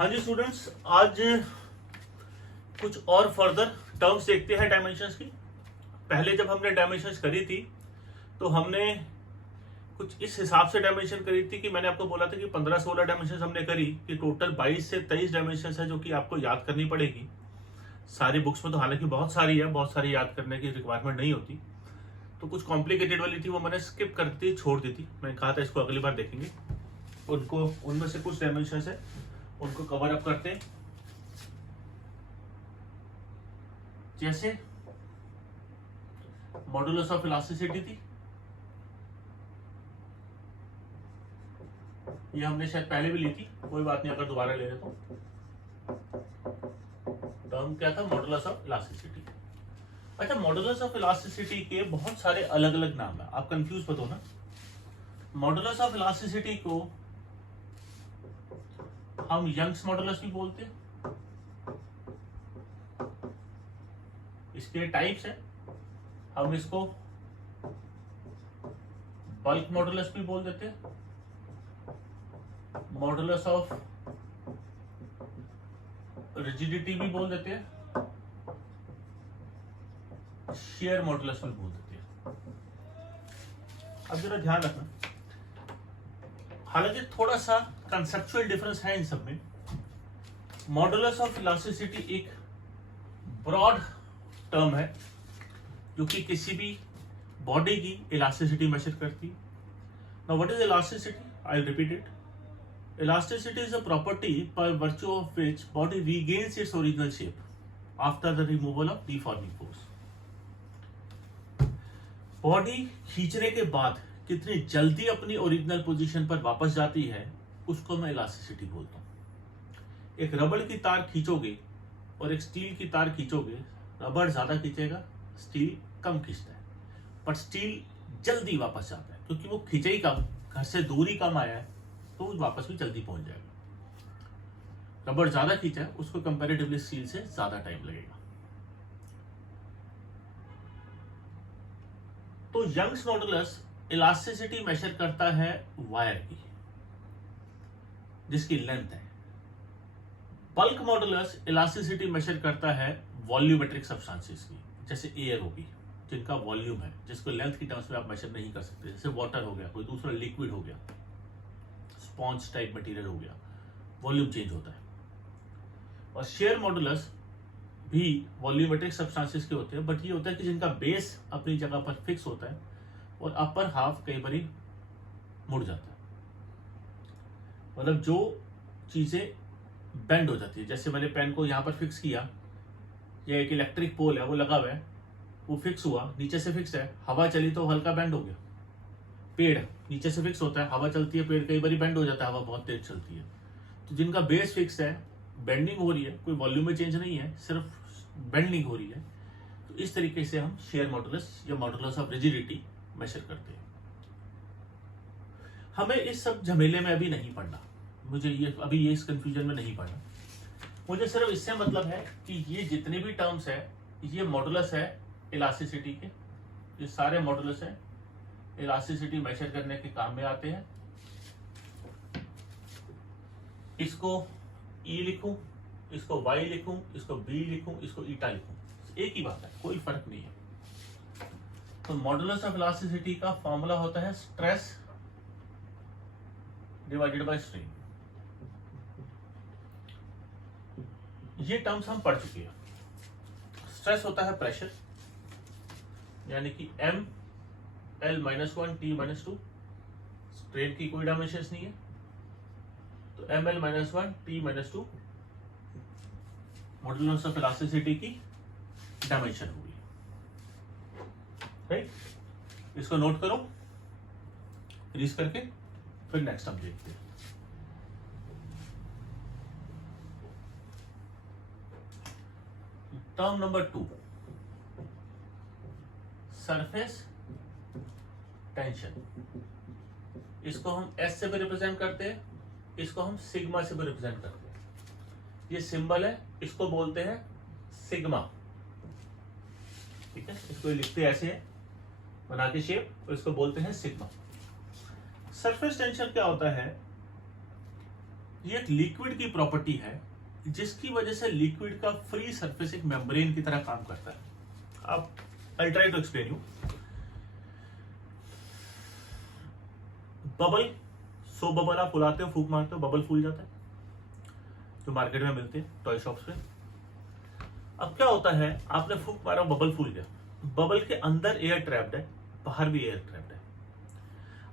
हाँ जी स्टूडेंट्स, आज कुछ और फर्दर टर्म्स देखते हैं डायमेंशंस की। पहले जब हमने डायमेंशंस करी थी तो हमने कुछ इस हिसाब से डायमेंशन करी थी कि मैंने आपको बोला था कि 15-16 डायमेंशंस हमने करी कि टोटल 22 से 23 डायमेंशंस है जो कि आपको याद करनी पड़ेगी। सारी बुक्स में तो हालांकि बहुत सारी है, बहुत सारी याद करने की रिक्वायरमेंट नहीं होती, तो कुछ कॉम्प्लिकेटेड वाली थी वो मैंने स्किप कर दी, छोड़ दी थी। मैंने कहा था इसको अगली बार देखेंगे। उनको उनमें से कुछ डायमेंशंस है उनको कवर अप करते हैं, जैसे मॉडुलस ऑफ इलास्टिसिटी थी। ये हमने शायद पहले भी ली थी, कोई बात नहीं अगर दोबारा ले रहे तो। टर्म क्या था? Modulus of elasticity. अच्छा, मॉडुलस ऑफ इलास्टिसिटी के बहुत सारे अलग अलग नाम है, आप कंफ्यूज मत हो ना। मॉडुलस ऑफ इलास्टिसिटी को हम यंग्स मॉडुलस भी बोलते हैं। इसके टाइप्स है, हम इसको बल्क मॉडुलस भी बोल देते हैं, मॉडुलस ऑफ रिजिडिटी भी बोल देते हैं, शेयर मॉडुलस भी बोल देते हैं। अब जरा ध्यान रखना, हालांकि थोड़ा सा कंसेप्चुअल डिफरेंस है इन सब में। मॉडुलस ऑफ इलास्टिसिटी एक ब्रॉड टर्म है जो कि किसी भी बॉडी की इलास्टिसिटी मेजर करती है। Now what is elasticity? I will repeat it. Elasticity is a property bye virtue of which body regains its original shape after the removal of deforming force. Body खींचने के बाद कितनी जल्दी अपनी original position पर वापस जाती है उसको मैं इलास्टिसिटी बोलता हूं। एक रबड़ की तार खींचोगे और एक स्टील की तार खींचोगे, रबड़ ज्यादा खींचेगा, स्टील कम खींचता है, पर स्टील जल्दी वापस जाता है क्योंकि वो खींचे ही कम, घर से दूरी कम आया है तो वापस भी जल्दी पहुंच जाएगा। रबड़ ज्यादा खींचा है उसको कंपैरेटिवली स्टील से ज्यादा टाइम लगेगा। तो यंग्स मॉडुलस इलास्टिसिटी मेजर करता है वायर की जिसकी लेंथ है। बल्क मॉडुलस इलास्टिसिटी मेजर करता है वॉल्यूमेट्रिक सब्सटेंसेस की, जैसे एयर होगी जिनका वॉल्यूम है, जिसको लेंथ की टर्म्स में आप मेजर नहीं कर सकते, जैसे वाटर हो गया, कोई दूसरा लिक्विड हो गया, स्पॉन्ज टाइप मटेरियल हो गया, वॉल्यूम चेंज होता है। और शेयर मॉडुलस भी वॉल्यूमेट्रिक सब्सटेंसेस के होते हैं, बट ये होता है कि जिनका बेस अपनी जगह पर फिक्स होता है और अपर हाफ कई बार मुड़ जाता है। मतलब जो चीजें बेंड हो जाती है, जैसे मैंने पेन को यहां पर फिक्स किया, या एक इलेक्ट्रिक पोल है वो लगा हुआ है, वो फिक्स हुआ, नीचे से फिक्स है, हवा चली तो हल्का बेंड हो गया। पेड़ नीचे से फिक्स होता है, हवा चलती है, पेड़ कई बार बेंड हो जाता है, हवा बहुत तेज चलती है। तो जिनका बेस फिक्स है, बेंडिंग हो रही है, कोई वॉल्यूम में चेंज नहीं है, सिर्फ बेंडिंग हो रही है, तो इस तरीके से हम शेयर मॉडुलस या मॉडुलस ऑफ रिजिडिटी मेजर करते हैं। हमें इस सब झमेले में अभी नहीं पढ़ना, मुझे ये अभी ये इस कंफ्यूजन में नहीं पढ़ना। मुझे सिर्फ इससे मतलब है कि ये जितने भी टर्म्स है ये मॉडुलस है इलास्टिसिटी के, ये सारे मॉडुलस है इलास्टिसिटी मेजर करने के काम में आते हैं। इसको E लिखूं, इसको Y लिखूं, इसको B लिखूं, इसको ईटा लिखूं, एक ही बात है, कोई फर्क नहीं है। तो मॉडुलस ऑफ इलास्टिसिटी का फॉर्मूला होता है स्ट्रेस डिवाइडेड बाय स्ट्रेन। ये टर्म्स हम पढ़ चुके हैं। स्ट्रेस होता है प्रेशर, यानी कि M L-1 T-2, स्ट्रेन की कोई डायमेंशन नहीं है, तो ML-1 T-2 modulus of elasticity की डायमेंशन होगी। राइट, इसको नोट करो रीज करके, फिर नेक्स्ट हम देखते हैं। Term number 2, surface tension. इसको हम S से भी रिप्रेजेंट करते हैं, इसको हम सिग्मा से भी रिप्रेजेंट करते हैं। ये सिंबल है, इसको बोलते हैं सिग्मा, ठीक है। इसको लिखते ऐसे है बना के शेप, और इसको बोलते हैं सिग्मा। सरफेस टेंशन क्या होता है ये एक लिक्विड की प्रॉपर्टी है जिसकी वजह से लिक्विड का फ्री सरफेस एक मेम्ब्रेन की तरह काम करता है। अब I try to explain you. Bubble, so bubble आप फुलाते हो, फूंक मारते हो, बबल फूल जाता है, जो मार्केट में मिलते हैं टॉय शॉप्स पे। अब क्या होता है, आपने फूंक मारा, बबल फूल गया, बबल के अंदर एयर ट्रैप्ड है, बाहर भी एयर ट्रैप्ड है।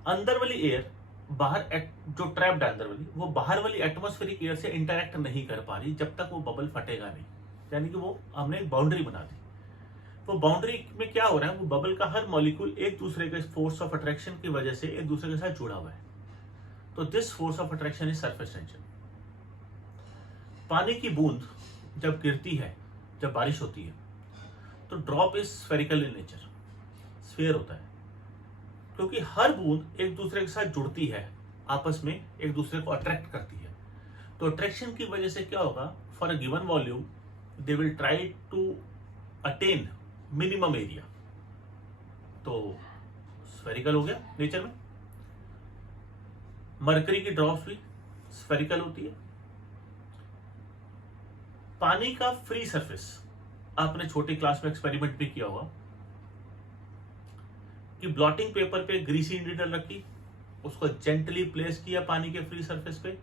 अंदर वाली एयर बाहर जो ट्रैप्ड है अंदर वाली, वो बाहर वाली एटमॉस्फेरिक एयर से इंटरेक्ट नहीं कर पा रही जब तक वो बबल फटेगा नहीं। यानी कि वो हमने एक बाउंड्री बना दी। वो बाउंड्री में क्या हो रहा है, वो बबल का हर मॉलिक्यूल एक दूसरे के फोर्स ऑफ अट्रैक्शन की वजह से एक दूसरे के साथ जुड़ा हुआ है। तो this force of attraction is surface tension. पानी की बूंद जब गिरती है, जब बारिश होती है, तो drop is spherical in nature, sphere होता है, क्योंकि हर बूंद एक दूसरे के साथ जुड़ती है, आपस में एक दूसरे को अट्रैक्ट करती है। तो अट्रैक्शन की वजह से क्या होगा, for a given volume they will try to attain minimum area. तो स्फेरिकल हो गया नेचर में। मरकरी की ड्रॉप्स भी स्फेरिकल होती है। पानी का फ्री सरफेस, आपने छोटी क्लास में एक्सपेरिमेंट भी किया होगा कि ब्लॉटिंग पेपर पे ग्रीसी नीडल रखी, उसको जेंटली प्लेस किया पानी के फ्री सरफेस पे,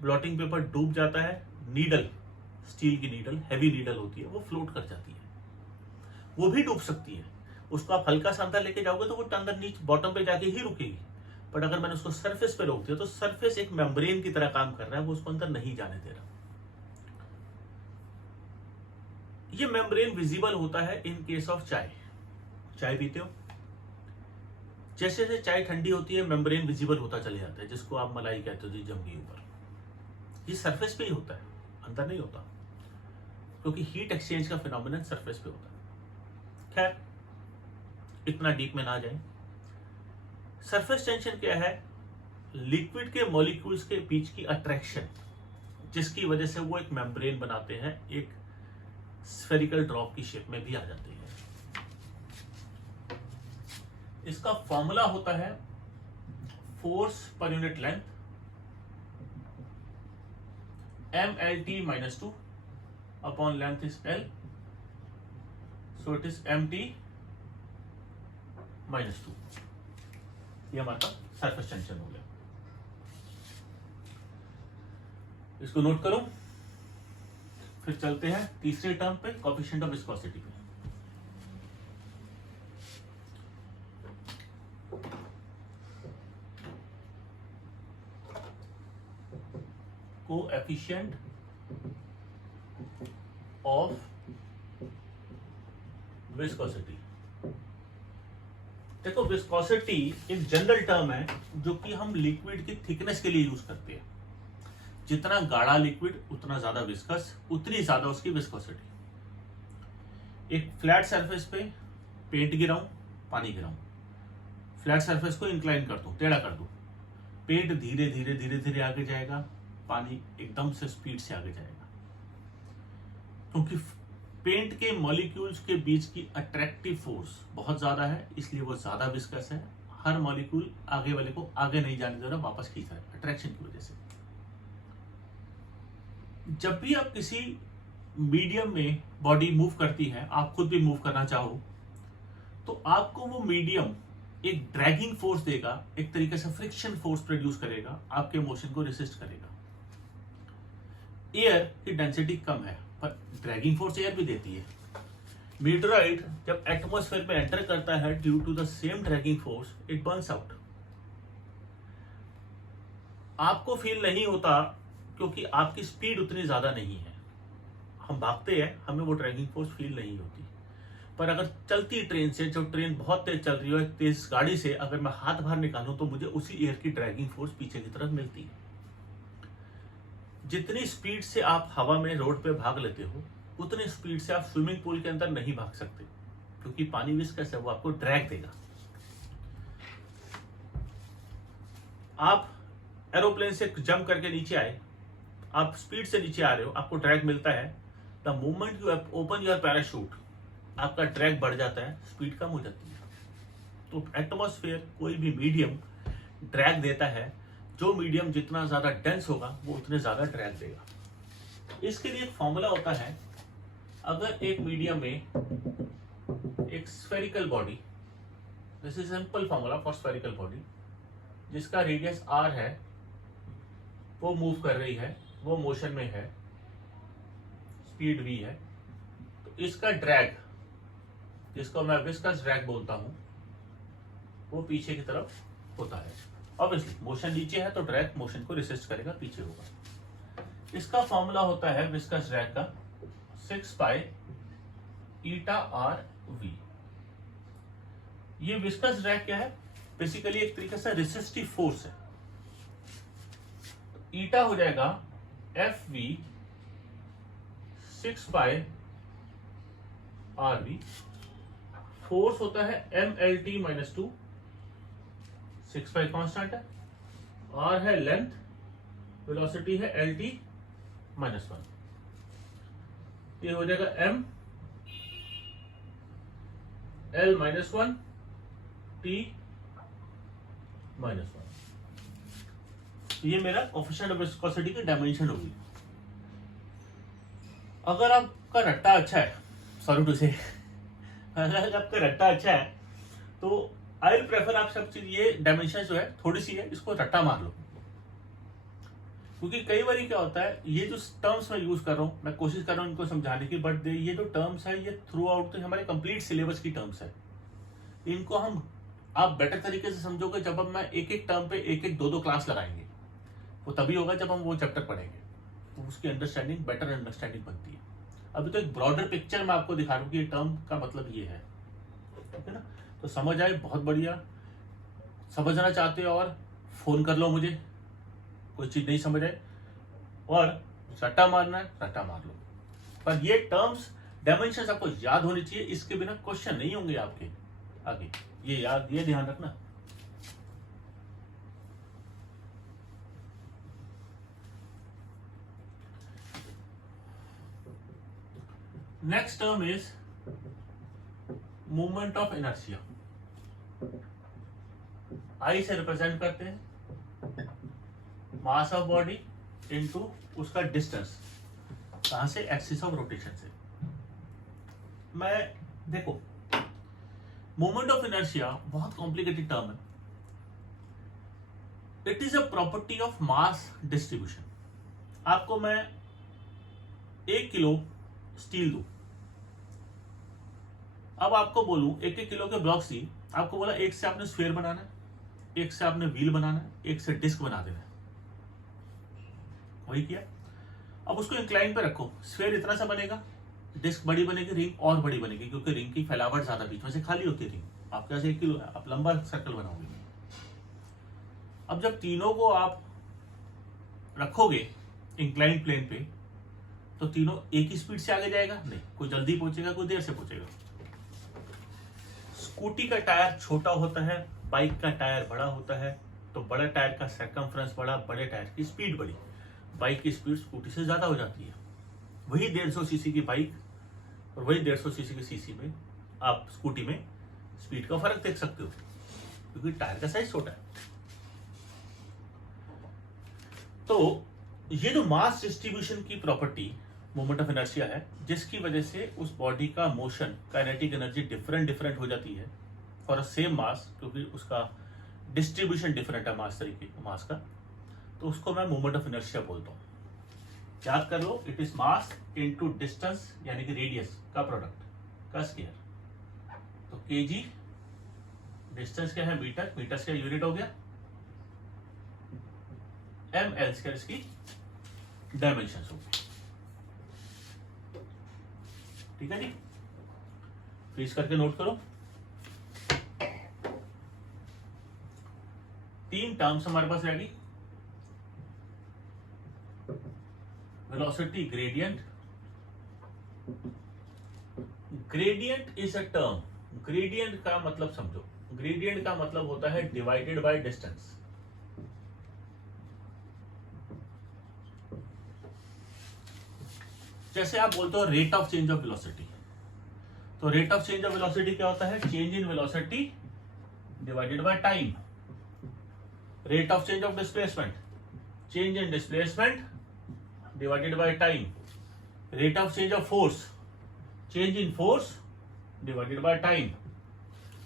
ब्लॉटिंग पेपर डूब जाता है, नीडल, स्टील की नीडल, हैवी नीडल होती है, वो फ्लोट कर जाती है। वो भी डूब सकती है, उसको आप हल्का सा अंदर लेके जाओगे तो वो अंदर नीचे बॉटम पे जाके ही रुकेगी। बट अगर मैंने उसको सरफेस पे रोक दिया तो सरफेस एक मेम्ब्रेन की तरह काम कर रहा है, वो उसको अंदर नहीं जाने दे रहा। ये मेम्ब्रेन विजिबल होता है इन केस ऑफ चाय। चाय पीते हो, जैसे जैसे चाय ठंडी होती है मेम्ब्रेन विजिबल होता चले जाता है, जिसको आप मलाई कहते हो जी, जम के ऊपर। ये सरफेस पे ही होता है, अंदर नहीं होता, क्योंकि हीट एक्सचेंज का फिनोमिनन सरफेस पे होता है। खैर, इतना डीप में ना जाए। सरफेस टेंशन क्या है, लिक्विड के मॉलिक्यूल्स के बीच की अट्रैक्शन, जिसकी वजह से वो एक मेम्ब्रेन बनाते हैं, एक स्फेरिकल ड्रॉप की शेप में भी आ जाते हैं। इसका फॉर्मूला होता है force per unit length mlt minus 2 upon length is L, so it is mt minus 2। ये हमारा सरफेस टेंशन हो गया। इसको नोट करो। फिर चलते हैं तीसरे टर्म पे, कोएफिशिएंट ऑफ विस्कोसिटी पे। Coefficient of viscosity. देखो, विस्कोसिटी एक जनरल टर्म है जो कि हम लिक्विड की थिकनेस के लिए यूज करते हैं। जितना गाढ़ा लिक्विड उतना ज्यादा विस्कस, उतनी ज्यादा उसकी विस्कोसिटी। एक फ्लैट सरफेस पे पेंट गिराऊं, पानी गिराऊं, फ्लैट सरफेस को इंक्लाइन कर दूं, टेढ़ा कर दूं, पेंट धीरे धीरे धीरे धीरे आगे जाएगा, पानी एकदम से स्पीड से आगे जाएगा, क्योंकि पेंट के मॉलिक्यूल्स के बीच की अट्रैक्टिव फोर्स बहुत ज्यादा है, इसलिए वो ज्यादा विस्कस है। हर मॉलिक्यूल आगे वाले को आगे नहीं जाने दे रहा, वापस खींच रहा है अट्रैक्शन की वजह से। जब भी आप किसी मीडियम में बॉडी मूव करती है, आप खुद भी मूव करना चाहो, तो आपको वो मीडियम एक ड्रैगिंग फोर्स देगा, एक तरीके से फ्रिक्शन फोर्स प्रोड्यूस करेगा, आपके मोशन को रेसिस्ट करेगा। एयर की डेंसिटी कम है पर ड्रैगिंग फोर्स एयर भी देती है। मीटराइट जब एटमॉस्फेयर में एंटर करता है, due to the same dragging force it burns out. आपको फील नहीं होता क्योंकि आपकी स्पीड उतनी ज्यादा नहीं है। हम भागते हैं, हमें वो ड्रैगिंग फोर्स फील नहीं होती। पर अगर चलती ट्रेन से, जो ट्रेन बहुत तेज चल रही हो, एक तेज गाड़ी से अगर मैं हाथ बाहर निकालूं तो मुझे उसी एयर की ड्रैगिंग फोर्स पीछे की तरफ मिलती है। जितनी स्पीड से आप हवा में रोड पे भाग लेते हो, उतनी स्पीड से आप स्विमिंग पूल के अंदर नहीं भाग सकते, क्योंकि पानी विस्कस है, वो आपको ड्रैग देगा। आप एरोप्लेन से जंप करके नीचे आए, आप स्पीड से नीचे आ रहे हो, आपको ड्रैग मिलता है। The moment you open your parachute, आपका ड्रैग बढ़ जाता है, स्पीड कम हो जाती है। तो एटमॉस्फेयर, कोई भी मीडियम ड्रैग देता है जो मीडियम जितना ज्यादा डेंस होगा वो उतने ज्यादा ड्रैग देगा। इसके लिए एक फॉर्मूला होता है, अगर एक मीडियम में एक spherical body, this is simple formula for spherical body, जिसका रेडियस r है, वो मूव कर रही है, वो मोशन में है, स्पीड v है, तो इसका ड्रैग, जिसको मैं विस्कस ड्रैग बोलता हूं, वो पीछे की तरफ होता है। ऑब्वियसली मोशन नीचे है तो ड्रैग मोशन को रेसिस्ट करेगा, पीछे होगा। इसका फॉर्मूला होता है विस्कस ड्रैग का 6 पाई ईटा आर वी। ये विस्कस ड्रैग क्या है? बेसिकली एक तरीके से रेसिस्टिव फोर्स है। ईटा हो जाएगा F V 6 pi R V, force होता है M L T minus 2, 6 pi constant है, आर है लेंथ, वेलोसिटी है एल टी माइनस 1, ये हो जाएगा M L minus 1 T minus 1। ये मेरा कोएफिशिएंट ऑफ विस्कोसिटी की डायमेंशन होगी। अगर आपका रट्टा अच्छा है, सॉरी टू से, अगर आपका रट्टा अच्छा है तो आई विल प्रेफर आप सब चीज, ये डायमेंशन जो है थोड़ी सी है, इसको रट्टा मार लो। क्योंकि कई बार क्या होता है, ये जो टर्म्स मैं यूज कर रहा हूँ, मैं कोशिश कर रहा हूँ इनको समझाने की, बट ये जो टर्म्स है ये थ्रू आउट तो हमारे कंप्लीट सिलेबस की टर्म्स है। इनको हम आप बेटर तरीके से समझोगे जब हम मैं एक एक टर्म पे एक एक दो क्लास लगाएंगे, वो तभी होगा जब हम वो चैप्टर पढ़ेंगे, तो उसकी अंडरस्टैंडिंग, बेटर अंडरस्टैंडिंग बनती है। अभी तो एक ब्रॉडर पिक्चर मैं आपको दिखा रहा हूँ कि ये टर्म का मतलब ये है, ठीक है ना? तो समझ आए, बहुत बढ़िया। समझना चाहते हो और फोन कर लो मुझे, कोई चीज नहीं समझ आए और रट्टा मारना है रट्टा मार लो, पर ये टर्म्स डायमेंशंस आपको याद होनी चाहिए, इसके बिना क्वेश्चन नहीं होंगे आपके आगे, ये याद, ये ध्यान रखना। Next term is movement of inertia. I से रिप्रेजेंट करते हैं मास ऑफ बॉडी इनटू उसका डिस्टेंस, कहां से? एक्सिस ऑफ रोटेशन से। मैं देखो, मोमेंट ऑफ इनर्शिया बहुत कॉम्प्लिकेटेड टर्म है। It is a property of mass distribution. आपको मैं 1 किलो स्टील दूं, अब आपको बोलूं 1-1 किलो के ब्लॉक्स दी, आपको बोला एक से आपने स्फीयर बनाना है, एक से आपने व्हील बनाना है, एक से डिस्क बना देना है, वही किया। अब उसको इंक्लाइन पे रखो, स्फीयर इतना सा बनेगा, डिस्क बड़ी बनेगी, रिंग और बड़ी बनेगी, क्योंकि रिंग की फैलावट ज्यादा, बीच में से खाली होती है रिंग। आपके पास 1 किलो है, आप लंबा सर्कल बनाओगे। अब जब तीनों को आप रखोगे इंक्लाइन प्लेन पे, तो तीनों एक ही स्पीड से आगे जाएगा? नहीं, कोई जल्दी पहुंचेगा, कोई देर से पहुंचेगा। स्कूटी का टायर छोटा होता है, बाइक का टायर बड़ा होता है, तो बड़े टायर का सर्कमफ्रेंस बड़ा, बड़े टायर की स्पीड बड़ी, बाइक की स्पीड स्कूटी से ज्यादा हो जाती है। वही 150 सीसी की बाइक और वही 150 सीसी की सीसी में आप स्कूटी में स्पीड का फर्क देख सकते हो, क्योंकि टायर का साइज छोटा है। तो ये जो मास डिस्ट्रीब्यूशन की प्रॉपर्टी मोमेंट ऑफ इनर्शिया है, जिसकी वजह से उस बॉडी का मोशन, काइनेटिक एनर्जी डिफरेंट हो जाती है फॉर अ सेम मास, क्योंकि उसका डिस्ट्रीब्यूशन डिफरेंट है मास का, तो उसको मैं मोमेंट ऑफ इनर्शिया बोलता हूं। याद कर लो, it is mass into distance, यानी कि रेडियस का प्रोडक्ट का स्क्वायर। तो केजी, डिस्टेंस क्या है? मीटर, मीटर का यूनिट हो गया, एम एल स्क्वायर इसकी डायमेंशन हो गई। ठीक है जी, फ्रीज करके नोट करो। 3 टर्म्स हमारे पास रहेगी, velocity gradient. Gradient is a term, gradient का मतलब समझो, ग्रेडियंट का मतलब होता है डिवाइडेड बाय डिस्टेंस। जैसे आप बोलते हो rate of change of velocity, तो rate of change of velocity क्या होता है? Change in velocity divided by time. Rate of change of displacement, change in displacement divided by time, rate of change of force, change in force divided by time.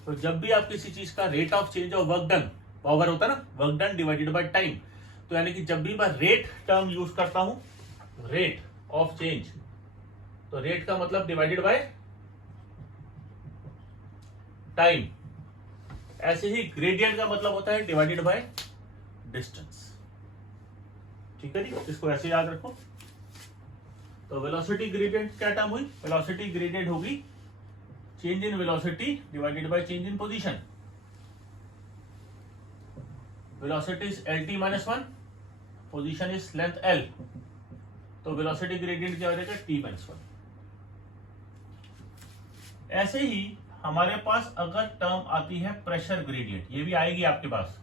तो जब भी आप किसी चीज का rate of change of work done, power होता है ना, work done divided by time, तो यानी कि जब भी मैं रेट टर्म यूज करता हूं, रेट ऑफ चेंज, तो रेट का मतलब डिवाइडेड बाय टाइम। ऐसे ही ग्रेडियंट का मतलब होता है डिवाइडेड बाय डिस्टेंस। ठीक है जी, इसको ऐसे याद रखो। तो वेलोसिटी ग्रेडियंट क्या टर्म हुई? वेलोसिटी ग्रेडियंट होगी change in velocity divided by change in position. Velocity is lt minus 1, position is length l, तो वेलोसिटी ग्रेडियंट क्या हो जाएगा? t minus 1। ऐसे ही हमारे पास अगर टर्म आती है प्रेशर ग्रेडियंट, ये भी आएगी आपके पास।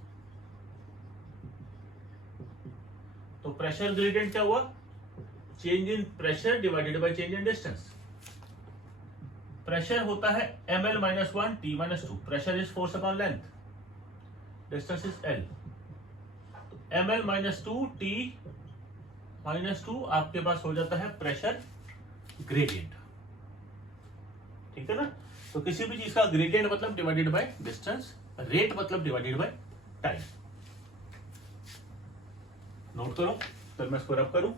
तो प्रेशर ग्रेडियंट क्या हुआ? Change in pressure divided by change in distance. Pressure होता है ml minus 1 t minus 2, pressure is force upon length, distance is l। ml minus 2 t minus 2 आपके पास हो जाता है प्रेशर ग्रेडियंट। ठीक है ना? तो किसी भी चीज का ग्रेडियंट मतलब डिवाइडेड बाय डिस्टेंस, रेट मतलब डिवाइडेड बाय टाइम। नोट करो, फिर मैं इसको रब करूं,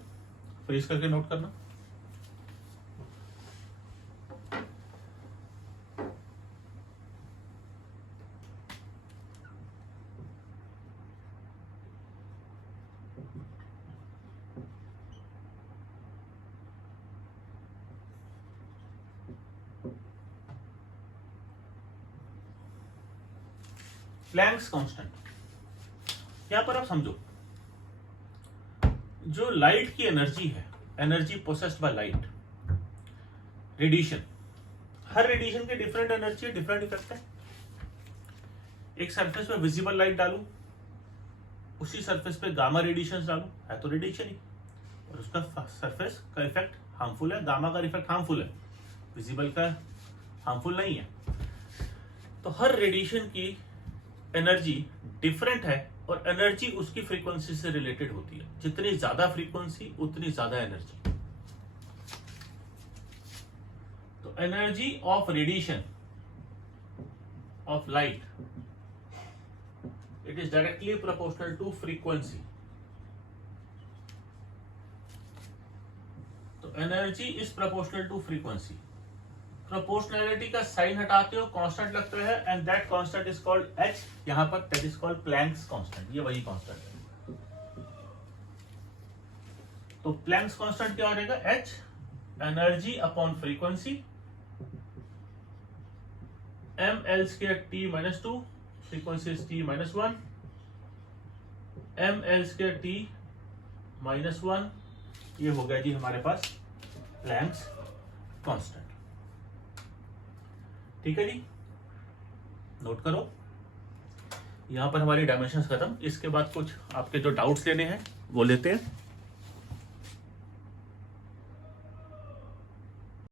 फ्रीज करके नोट करना। प्लैंक्स कांस्टेंट, यहां पर आप समझो, जो लाइट की एनर्जी है, energy processed by light, radiation, her radiation की डिफरेंट एनर्जी है, डिफरेंट इफेक्ट है। एक सरफेस पे विजिबल लाइट डालूं, उसी सरफेस पे गामा रेडिएशन डालूं, है तो रेडिएशन ही, और उसका सरफेस का इफेक्ट हार्मफुल है, गामा का इफेक्ट हार्मफुल है, विजिबल का हार्मफुल नहीं है। तो हर रेडिएशन की एनर्जी डिफरेंट है, और एनर्जी उसकी फ्रीक्वेंसी से रिलेटेड होती है। जितनी ज्यादा फ्रीक्वेंसी उतनी ज्यादा एनर्जी। तो energy of radiation of light, it is directly proportional to frequency. तो energy is proportional to frequency. Proportionality का साइन हटाते हो, कांस्टेंट लगता है, and that constant is called h। यहां पर that is called Planck's constant, ये वही कांस्टेंट है। तो प्लैंक्स कांस्टेंट क्या हो जाएगा? h energy upon frequency, ml square t minus 2, frequency is t minus 1, ml square t minus 1, ये हो गया जी हमारे पास प्लैंक्स कांस्टेंट। ठीक है जी, नोट करो। यहां पर हमारी डायमेंशंस खत्म। इसके बाद कुछ आपके जो डाउट्स लेने हैं वो लेते हैं।